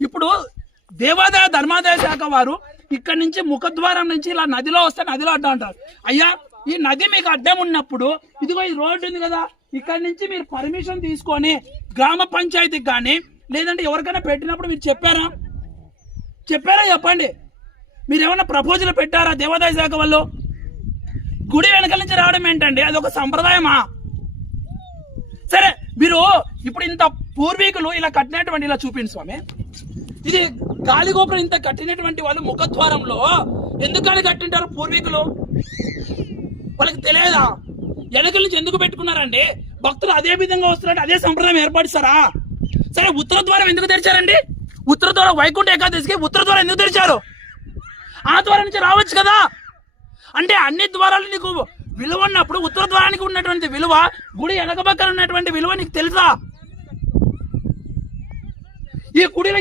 ఇప్పుడు దేవాదాయ ధర్మాదాయ శాఖ వారు ఇక్కడ నుంచి ముఖద్వారం నుంచి ఇలా నదిలో వస్తే నదిలో అడ్డం అంటారు. అయ్యా ఈ నది మీకు అడ్డం ఉన్నప్పుడు ఇదిగో ఈ రోడ్డు ఉంది కదా ఇక్కడ నుంచి మీరు పర్మిషన్ తీసుకొని గ్రామ పంచాయతీకి కానీ లేదంటే ఎవరికైనా పెట్టినప్పుడు మీరు చెప్పారా? చెప్పారా చెప్పండి. మీరు ఏమైనా ప్రపోజల్ పెట్టారా దేవాదాయ శాఖ వాళ్ళు? గుడి వెనకాల నుంచి రావడం ఏంటండి? అది ఒక సంప్రదాయమా? సరే మీరు ఇప్పుడు ఇంత పూర్వీకులు ఇలా కట్టినటువంటి ఇలా చూపిండి స్వామి. ఇది గాలి గోపురం ఇంత కట్టినటువంటి వాళ్ళు ముఖద్వారంలో ఎందుకని కట్టింటారు పూర్వీకులు? వాళ్ళకి తెలియదా? వెనకల నుంచి ఎందుకు పెట్టుకున్నారండి? భక్తులు అదే విధంగా వస్తున్నారంటే అదే సంప్రదాయం ఏర్పడిస్తారా సరే ఉత్తర ద్వారం ఎందుకు తెరిచారండి? ఉత్తర ద్వారం వైకుంఠ ఏకాదశికి ఉత్తర ద్వారం ఎందుకు తెరిచారు? ఆ ద్వారం నుంచి రావచ్చు కదా. అంటే అన్ని ద్వారాలు నీకు విలువ ఉన్నప్పుడు ఉత్తర ద్వారానికి ఉన్నటువంటి విలువ గుడి వెనక పక్కన ఉన్నటువంటి విలువ నీకు తెలుసా? ఈ గుడిలో